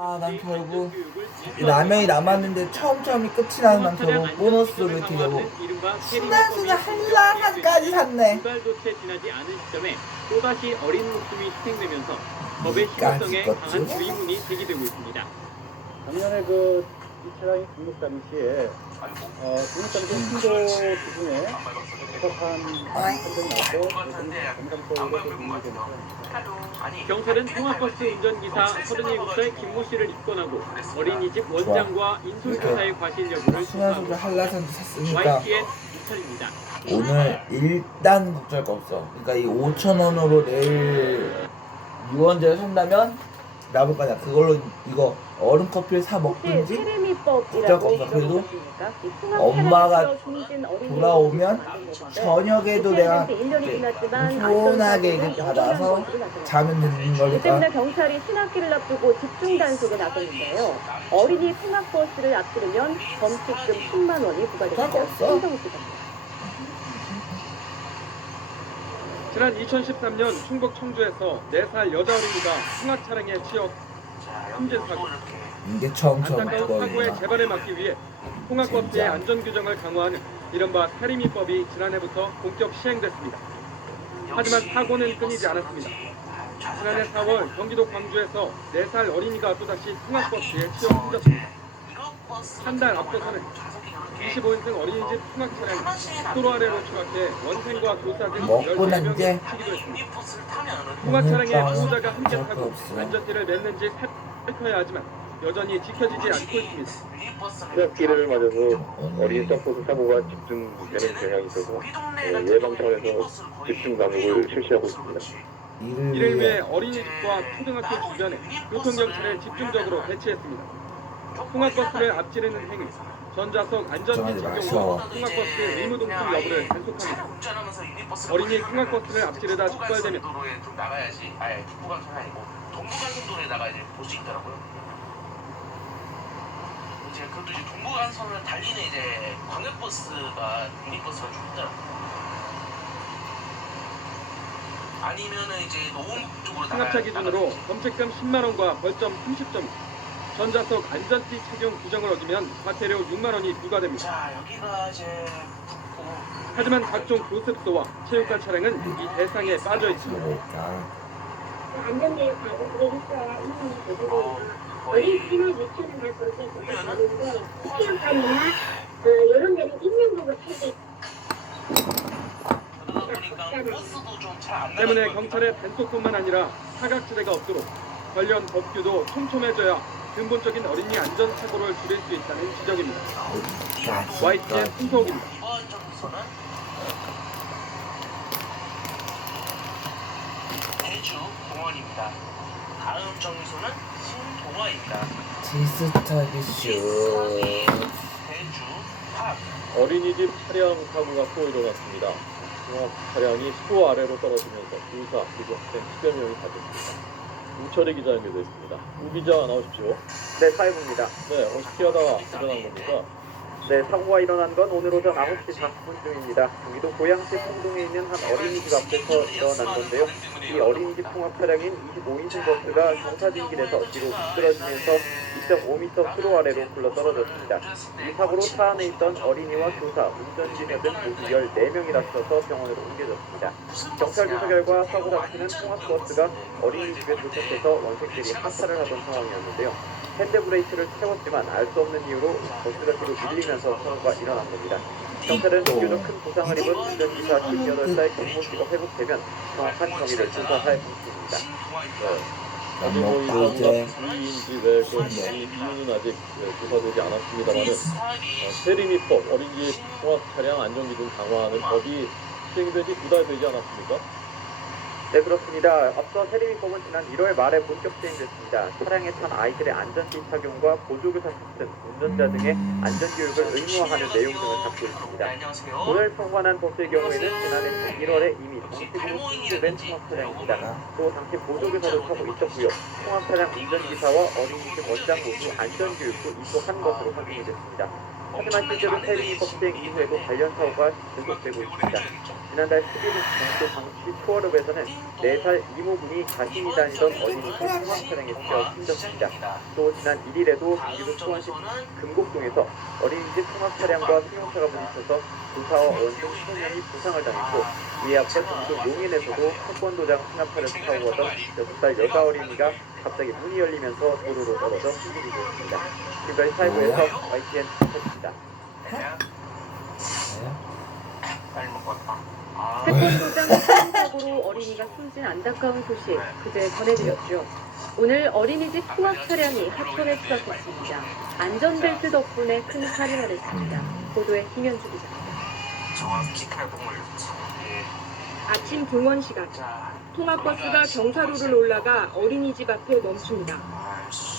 난 결국 이 라면이 남았는데 처음이 끝이 나서 난 결국 보너스를 드리려고 신나서 한라산까지 샀네. 두달조차 지나지 않은 시점에 또다시 어린 목숨이 희생되면서 법의 실효성에 강한 의문이 제기되고 있습니다. 작년에 이 차량이 등록 당시에 등록 당시에 신고 기준에 부족한 판정이 나서 건강보호로 등록이 되면서 경찰은 통학버스 운전기사 37살 김모 씨를 입건하고 어린이집 원장과 인솔교사의 과실 여부를 신화소주 수사하고 한라산도 샀으니까 YTN 이철입니다. 오늘 일단 걱정할 거 없어. 그러니까 이 5,000원으로 내일 유언제를 산다면 남을 거냐. 그걸로 이거 얼음 커피를 사 먹든지 걱정할 거 없어. 그래도 엄마가 돌아오면 저녁에도 내가 시원하게 이제 받아서 자면 되는 이 때문에 거니까. 경찰이 신학기를 앞두고 집중 단속에 나섰는데요. 어린이 통학버스를 앞지르면 범칙금 10만 원이 부과됩니다. 신성우 씨입니다. 지난 2013년 충북 청주에서 4살 여자 어린이가 승합 차량에 치여 숨진 사고. 이게 처음 안타까운 사고의 거리구나. 재발을 막기 위해 통학버스의 진짜. 안전 규정을 강화하는 이른바 테리미법이 지난해부터 본격 시행됐습니다. 하지만 사고는 끊이지 않았습니다. 지난해 4월 경기도 광주에서 4살 어린이가 또다시 통학버스에 치여 숨졌습니다. 한 달 앞서서는 25인승 어린이집 통학 차량이 도로 아래로 추락해 원생과 교사 등 먹고 난 14명이 이제 다치기도 했습니다. 통학 차량에 보호자가 함께 어쩔 수 타고 없어. 안전띠를 맸는지 살펴야 하지만 여전히 지켜지지 않고 있습니다. 시작기를 맞아서 어린이 점프버스 사고가 집중되는 경향이 있어서 예방 차원에서 집중 단속을 실시하고 있습니다. 이를 이를 위해 위해 어린이집과 초등학교 주변에 교통경찰을 집중적으로 배치했습니다. 통학버스를 앞지르는 행위, 전자석 안전띠 걱정하지 착용과 마셔. 통학버스의 의무동품 여부를 단속합니다. 어린이 통학버스를 앞지르다 적발되면 도로에 좀 나가야지. 아예 북부간선이 아니고 동부간선도로에 나가야지 볼 수 있더라고요. 이제 그것도 이제 동부간선을 달리는 이제 광역버스가 유니버스가 좀 있더라고요. 아니면은 이제 노원 쪽으로 승합차 기준으로 범칙금 10만 원과 벌점 30점, 전자석 안전띠 착용 규정을 어기면 과태료 6만 원이 부과됩니다. 자, 여기가 이제 북부. 하지만 각종 교습소와 체육관 차량은 이 대상에 빠져 있습니다. 그러니까 안전교육 과정들이 있어야 이용이 되거든요. 어린이집을 유치는 다 그렇게 있었는데 체육관이나 이런 데는 입력보고 책이 그러다 보니까 버스도 좀 잘 안 때문에 나가는 경찰의 단속뿐만 아니라 사각지대가 없도록 관련 법규도 촘촘해져야 근본적인 어린이 안전사고를 줄일 수 있다는 지적입니다. YTN 신소옥입니다. 이번 정비소는 대주 공원입니다. 다음 정비소는 신동화입니다. 지스타기쇼 대주 탑. 어린이집 차량 사고가 또 일어났습니다. 통학 차량이 수도 아래로 떨어지면서 교사 그리고 학생 10여 명이 다쳤습니다. 우철희 기자 연결됐습니다. 우 기자 나오십시오. 네, 사회부입니다. 네, 어떻게 하다가 일어난 겁니까? 네, 사고가 일어난 건 오늘 오전 9시 40분쯤입니다. 경기도 고양시 풍동에 있는 한 어린이집 앞에서 일어난 건데요. 이 어린이집 통합 차량인 25인승 버스가 경사진길에서 뒤로 미끄러지면서 2.5m 수로 아래로 굴러 떨어졌습니다. 이 사고로 차 안에 있던 어린이와 교사, 운전기사 등 모두 14명이 다쳐서 병원으로 옮겨졌습니다. 경찰 조사 결과 사고 당시는 통합버스가 어린이집에 도착해서 원생들이 하차를 하던 상황이었는데요. 핸드브레이크를 채웠지만 알 수 없는 이유로 버스가 뒤로 밀리면서 사고가 일어난 겁니다. 경찰은 비교적 큰 부상을 입은 운전기사 18살 김모 씨가 회복되면 정확한 정의를 조사할 방침입니다. 아직 이 사고가 불이인지 왜 그런지 이유는 아직 조사되지 않았습니다만은 세리미법 어린이집 통학 차량 안전기준 강화하는 법이 시행된 지 2달 되지 않았습니까? 네, 그렇습니다. 앞서 세리미법은 지난 1월 말에 본격 시행됐습니다. 차량에 탄 아이들의 안전띠 착용과 보조교사 탑승, 운전자 등의 안전교육을 의무화하는 내용 등을 담고 있습니다. 오늘 통과한 버스의 경우에는 지난해 1월에 이미 정식으로 승소된 통합 차량입니다. 또 당시 보조교사도 타고 있었고요. 통합 차량 운전기사와 어린이집 원장 모두 안전교육도 이수한 것으로 확인이 됐습니다. 하지만 실제로 세리미법 시행 이후에도 관련 사고가 계속되고 있습니다. 지난달 11일 경주 광시 투어룹에서는 4살 이모분이 자신이 다니던 어린이집 통합 차량에 치여 숨졌습니다. 또 지난 1일에도 경기도 수원시 금곡동에서 어린이집 통합 차량과 승용차가 부딪혀서 교사와 어른 등 3명이 부상을 당했고, 이에 앞서 경주 용인에서도 태권도장 승합차를 타고 가던 6살 여자 어린이가 갑자기 문이 열리면서 도로로 떨어져 숨지게 되었습니다. 지금까지 사회부에서 YTN 리포트입니다. 태권도장 사고로 어린이가 숨진 안타까운 소식 그제 전해드렸죠. 오늘 어린이집 통합 차량이 하천에 추락했습니다. 안전벨트 덕분에 큰 살인을 했습니다. 보도에 김현주 기자입니다. 정확히 칼봉을 아침 등원 시간 통합버스가 경사로를 올라가 어린이집 앞에 멈춥니다.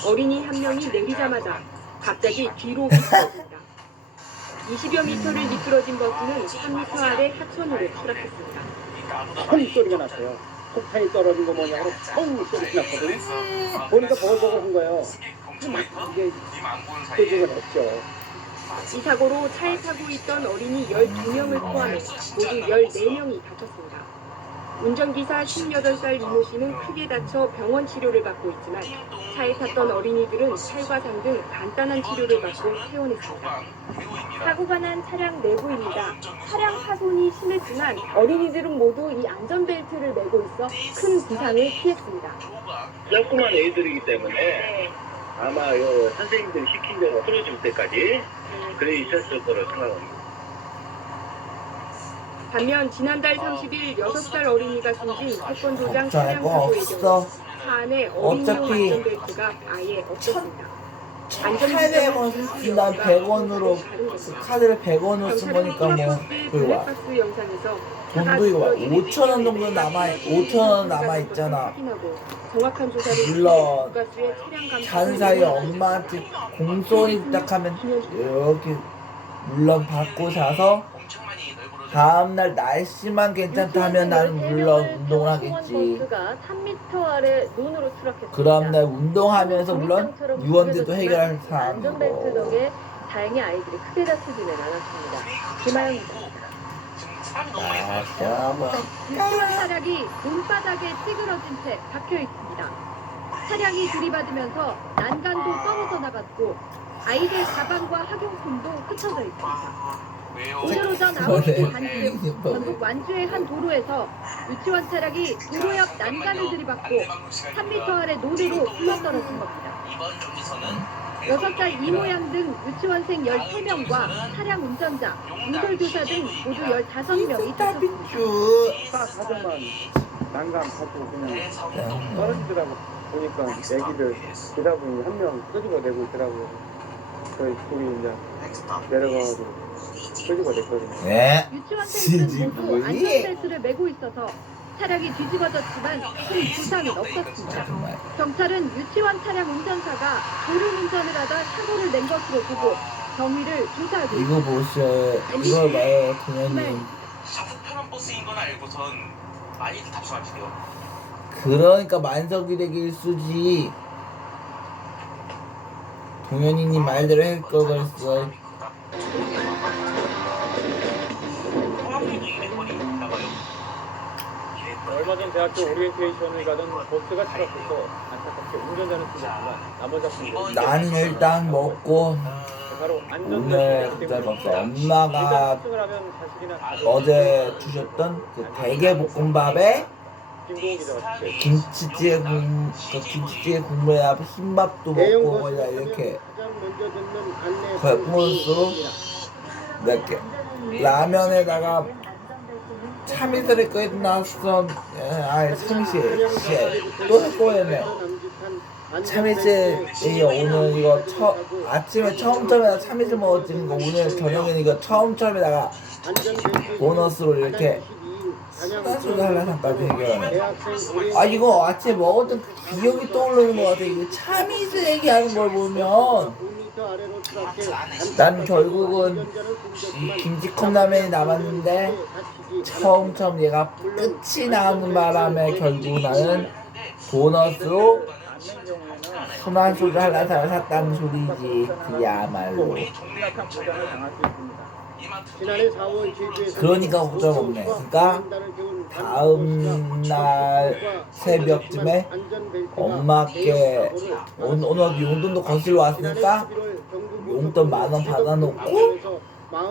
어린이 한 명이 내리자마자 갑자기 뒤로 미끄러집니다. 20여 미터를 미끄러진 버스는 3미터 아래 하천으로 추락했습니다. 펑 소리가 났어요. 폭탄이 떨어진 거 뭐냐고 펑 소리가 났거든요. 보니까 버글버글한 거예요. 이게 소리가 났죠. 이 사고로 차에 타고 있던 어린이 12명을 포함해 모두 14명이 다쳤습니다. 운전기사 18살 이모 씨는 크게 다쳐 병원 치료를 받고 있지만 차에 탔던 어린이들은 찰과상 등 간단한 치료를 받고 퇴원했습니다. 사고가 난 차량 내부입니다. 차량 파손이 심했지만 어린이들은 모두 이 안전벨트를 매고 있어 큰 부상을 피했습니다. 조그만 애들이기 때문에 아마 선생님들이 시킨 대로 풀어줄 때까지 그래 있었을 거로 생각합니다. 반면 지난달 30일 6살 어린이가 숨진 태권도장 걱정할 차량 거 사고의 없어. 경우 차 안에 어린이용 어차피 안전벨트가 아예 없었습니다. 800원 쓴다 100원으로 그 카드를 100원으로 쓴 거니까 뭐 그거 와 블랙박스 영상에서 돈도 이거 봐 5,000원 정도 남아 5,000원 남아 있잖아. 정확한 조사를 물론 국가수의 차량 감사 잔 사이에 엄마한테 공소리 부탁하면 이렇게 물론 받고 자서 다음날 날씨만 괜찮다 하면 나는 물론 운동을 하겠지. 버스가 3m 아래 눈으로 추락했습니다. 그럼 날 운동하면서 물론 유언들도 해결할 안전벨트 사람이고. 덕에 다행히 아이들이 크게 다치지는 않았습니다. 김하영 기자입니다. 유치원 차량이 문바닥에 찌그러진 채 박혀 있습니다. 차량이 들이받으면서 난간도 떨어져 나갔고 아이들 가방과 학용품도 흩어져 있습니다. 오늘 오전 9시 반쯤 전북 완주의 한 도로에서 유치원 차량이 도로 옆 난간을 들이받고 3m 아래 노루로 굴러떨어진 겁니다. 6살 이모양 등 유치원생 13명과 차량 운전자, 운설교사 등 모두 15명이 다쳤습니다. 가정만 난감 타고 그냥 떨어지더라고. 보니까 애기들 기다분이 한 명 끄집어내고 있더라고요. 저희 둘이 이제 내려가가지고 끄집어냈거든요. 네. 유치원생들은 모두 안전벨트를 매고 있어서 차량이 뒤집어졌지만 큰 부상은 없었습니다. 경찰은 유치원 차량 운전사가 졸음운전을 하다 사고를 낸 것으로 보고 경위를 조사하고 이거 보세요. 이걸 봐요, 동현님. 자꾸 편한 버스인 건 알고선 많이들 탑승하시대요. 그러니까 만석이래기 일수지. 동현이님 말대로 할 거 그랬어. 얼마 전 대학교 오리엔테이션을 가던 버스가 추락해서 안타깝게 운전자는 숨졌지만 나머지 학생들은 나는 일단 먹고 바로 오늘 그때 봤어. 엄마가 어제 주셨던 그 대게볶음밥에 김치찌개 국물에 흰밥도 먹고 거기다 이렇게 보너스로 이렇게 라면에다가 참이슬을 끓여놨어. 참이슬 또 섞어야네. 참이슬 이게 오늘 이거 아침에 처음에다가 참이슬 먹었지. 그러니까 오늘 저녁에는 이거 처음에다가 보너스로 이렇게 소주 한라산까지 해결하네. 아 이거 아침에 먹었던 그 기억이 떠오르는 것 같아. 이거 참이슬 얘기하는 걸 보면 난 결국은 이 김치컵라면이 남았는데 처음 얘가 끝이 나는 바람에 결국 나는 보너스로 순한 소주 한라산을 샀다는 소리지. 그야말로 지난해 4월 제주에서 그러니까 걱정 없네. 그러니까 다음 날 새벽쯤에 엄마께 오늘 용돈도 거슬러 왔으니까 용돈 10,000원 받아놓고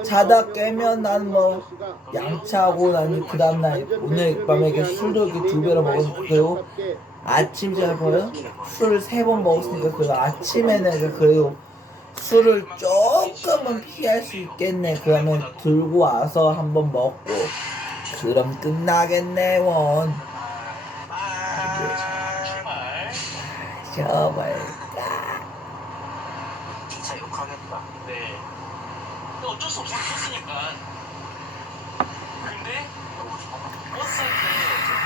자다 깨면 난 뭐 양치하고 난 그 다음날 오늘 밤에 이렇게 술도 이렇게 2배로 먹었고 아침 저녁에 술을 3번 먹었으니까 그 아침에는 그래도 술을 조금은 피할 수 있겠네. 그러면 들고 와서 한번 먹고 그럼 끝나겠네 원. 저발까. 진짜 욕하겠다. 네. 근데 어쩔 수 없이 썼으니까. 근데 버스 할때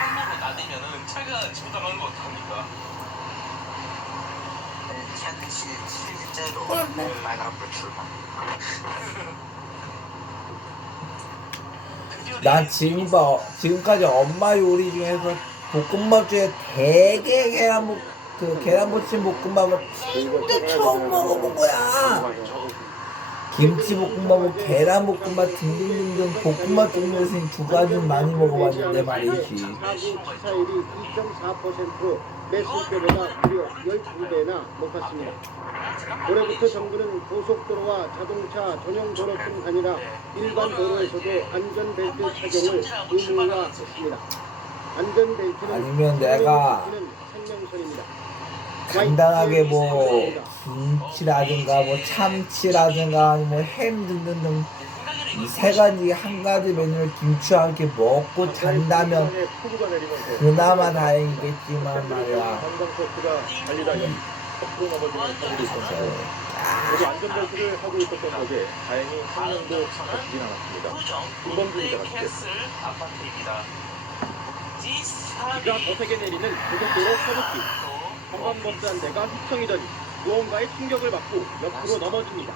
한번로 나대면은 차가 지나가는 거 어떡합니까? 차듯이 실제로 빨간불 출발. 난 지금까지 엄마 요리 중에서 볶음밥 중에 대게 계란무침 볶음밥을 진짜 처음 먹어본 거야. 김치볶음밥하고 계란볶음밥 등등등등 볶음밥 종류에서 2가지는 많이 먹어봤는데 말이지. 사고 치사율이 2.4%로 매수표보다 무려 12배나 높았습니다. 올해부터 정부는 고속도로와 자동차 전용 도로뿐 아니라 일반 도로에서도 안전벨트 착용을 의무화했습니다. 안전벨트는 아니면 내가 생명선입니다. 간단하게 뭐 김치라든가 뭐 참치라든가 뭐 햄 등등등 이 3가지 한 가지 메뉴를 김치와 함께 먹고 잔다면 그나마 다행이겠지만 말이야. 모두 안전벨트를 하고 있었던 덕에 다행히 한 명도 다치진 않았습니다. 김범준 기자가 지켰습니다. 비가 거세게 내리는 고속도로 서북길. 관광버스 한 대가 휘청이더니 무언가의 충격을 받고 옆으로 넘어집니다.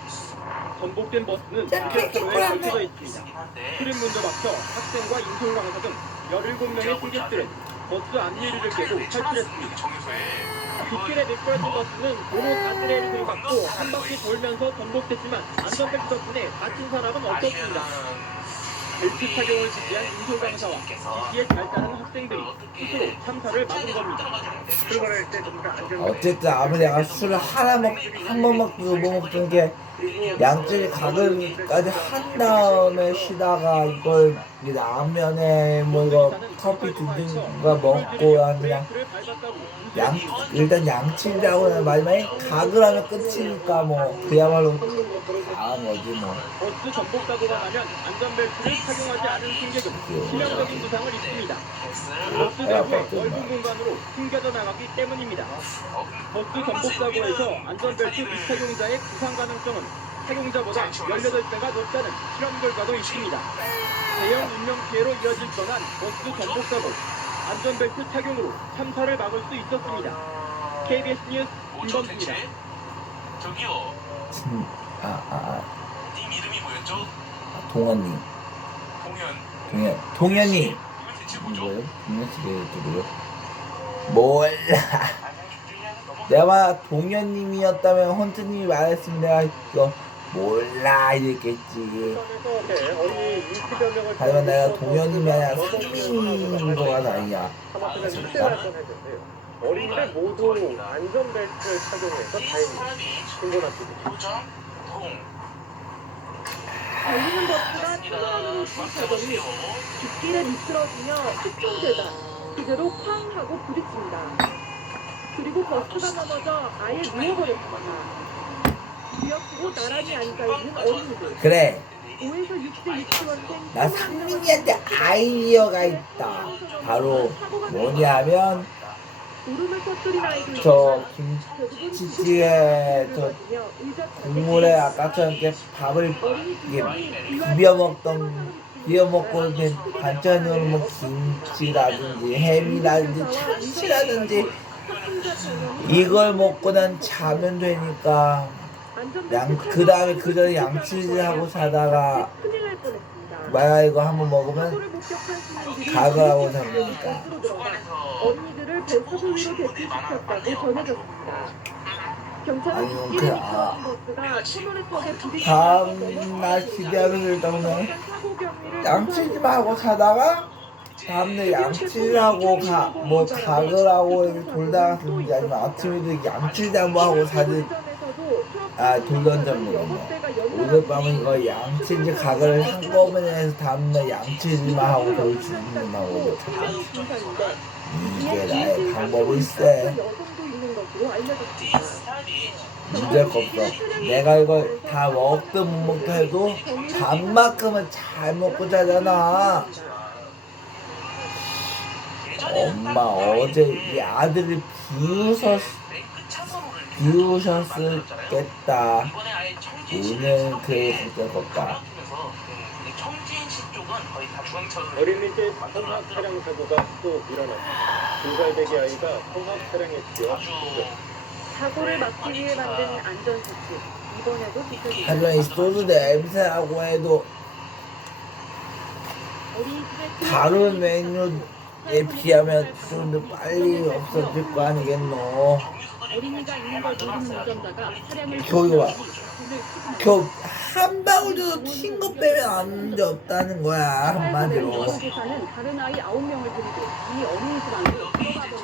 전복된 버스는 고속도로에 걸쳐져 있습니다. 출입문도 막혀 학생과 인솔강사 등 17명의 승객들은 버스 앞유리를 깨고 탈출했습니다. 빗길에 미끄러진 버스는 도로 가드레일을 받고 한 바퀴 돌면서 전복됐지만 안전벨트 덕분에 다친 사람은 없었습니다. 벨트 착용을 지지한 인솔 강사와 지시에 잘 따른 학생들이 스스로 참사를 막은 겁니다. 출발할 때 좀 더 안전. 어쨌든 아무리 내가 술을 한 번 먹고 2번 먹던 게 양쪽에 가글까지 한 다음에 쉬다가 이걸 라면에 뭐 이거 커피 등등가 먹고 그냥 일단 양치라고 마지막에 가글하면 끝이니까 뭐 그야말로 다한 거지 뭐. 버스 전복 사고가 나면 안전벨트를 착용하지 않은 승객은 치명적인 부상을 입습니다. 버스 내부의 넓은 공간으로 숨겨져 나가기 때문입니다. 버스 전복 사고에서 안전벨트 미착용자의 부상 가능성은 착용자보다 18배가 높다는 실험 결과도 있습니다. 대형 인명 피해로 이어질 뻔한 버스 전복 사고, 안전벨트 착용으로 참사를 막을 수 있었습니다. KBS 뉴스 김범수입니다. 저기요. 님 이름이 뭐였죠? 동원님. 동현님. 이건 대체 뭐죠? 뭐예요? 동현씨가 누구요? 몰라. 내가 동현님이었다면 헌트님이 말했으면 내가 이거 몰라 이랬겠지. 하지만 내가 동현님이 아니라 상민인 거가 아니야. 어린이들 모두 안전벨트를 착용해서 다행입니다. 신고났습니다. 달리는 버스가 차량으로 주차하더니 빗길에 미끄러지며 휘청대다 그대로 쾅 하고 부딪힙니다. 그리고 버스가 넘어져 아예 누워버렸습니다. 뒤옆으로 나란히 앉아있는 어린이들. 그래. 5에서 6세 유치원생 나 상민이한테 아이디어가 있다. 바로 뭐냐면 울음을 터뜨린 아이들 저 김치찌개 저 국물에 아까처럼 이렇게 밥을 이게 비벼 먹고 이렇게 반찬으로 뭐 김치라든지 햄이라든지 참치라든지 이걸 먹고 난 자면 되니까 그 다음에 그 전에 양치질하고 자다가 만약 이거 한번 먹으면 가글하고 잠드니까. 어린이들을 뱃속을 위로 대피시켰다고 전해졌습니다. 경찰은 아니면 빗길에 그냥 미끄러진 버스가 터널에 부딪히고 다음날 기대하면서 일단은 양치지 말고 자다가 다음날 양치를 하고 뭐 각을 하고 이렇게 돌다가 듣는지 아니면 아침에도 양치지 한번 하고 자든 돌던 점이거든요. 오늘 밤은 이거 양치지 각을 한꺼번에 해서 다음날 양치지만 하고 돌지는 하고 이게 나의 방법일세. 문제가 없어. 내가 이걸 다 먹든 못 먹든 해도 밥만큼은 잘 먹고 자잖아. 엄마 어제 이 아들을 비우셨겠다. 오늘 그 걱정 없다. 어린이집 통합 차량 사고가 또 일어났습니다. 2살 배기 아이가 통합 차량에 치여 사고를 막기 위해 만든 안전수칙 이번에도 지켜지고 하지만 이 소주 냄새하고 해도 다른 메뉴에 비하면 좀 더 빨리 없어질 거 아니겠노. 어린이가 있는 걸 모르는 운전자가 차량을 겨우 와. 겨우 한 방울도 튄 거 빼면 아무 문제 없다는 거야, 한마디로. 교사는 다른 아이 9명을 데리고 이 어린이집 안으로 들어가던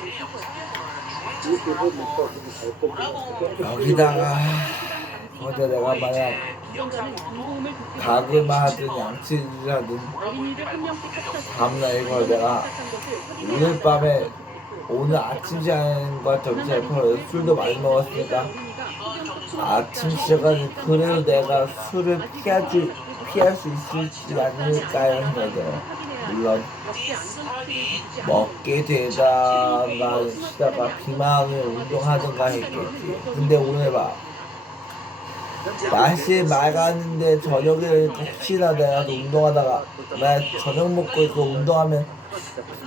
여기다가 어제 내가 만약 가글만 하든 양치를 하든 다음날 이걸 내가 오늘 밤에 오늘 아침 시간과 점심에 술도 많이 먹었으니까 아침 시간에 그래도 내가 술을 피할 수 있을지 않을까요 생각해요. 물론 먹게 되다가 쉬다가 비만을 운동하든가 했겠지. 근데 오늘 봐, 날씨 맑았는데 저녁에 혹시나 내가 운동하다가 만약 저녁 먹고 있고 운동하면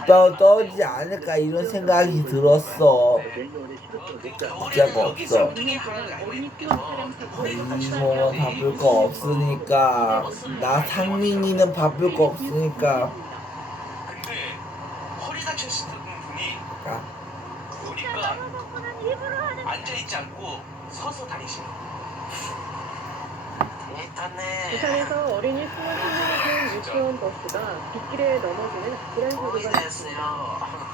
떨어지지 않을까 이런 생각이 들었어. 문제가 없어. 이모는 바쁠 거 없으니까, 나 상민이는 바쁠 거 없으니까. 근데 허리 다쳤을 분이 아, 보니까 앉아있지 않고 서서 다니시는 부산에서 어린이 23명을 태운 유치원 버스가 빗길에 넘어지는 악랄 사고가 났습니다.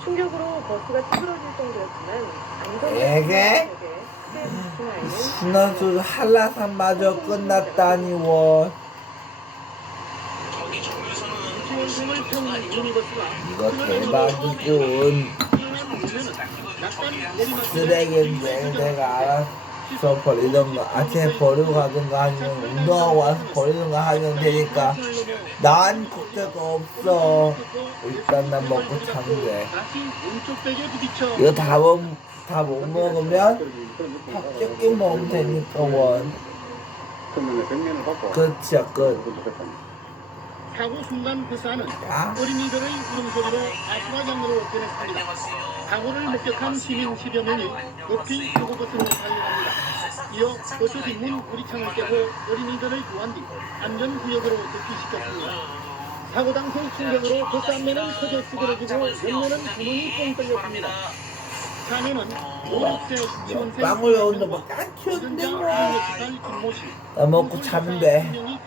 충격으로 버스가 찌그러질 정도였지만 에게? 신원수 한라산마저 끝났다니워. 저기 정류소는 이거 대박이군. 쓰레기인데 내가 알아서 버리던가 아침에 버리고 가든가 아니면 운동하고 와서 버리든가 하면 되니까 난 걱정가 없어. 일단 난 먹고 자면 돼. 이거 다 못 먹으면 밥 먹으면 되니까 원. 끝이야 끝. 사고 순간 회사는 야? 어린이들의 울음소리로 아수라장으로 변했습니다. 사고를 목격한 시민 10여 명이 높이 표고버튼을 사용합니다. 이어 버스 뒷문 유리창을 깨고 어린이들을 구한 뒤 안전구역으로 대피시켰습니다. 사고 당시 충격으로 버스 앞면은 크게 찌그러지고 옆면은 구멍이 뻥 뚫렸습니다. 자녀는 5세 유치원생 빵을 넣는데 막안 튀었는데 뭐. 나 먹고 자면 돼.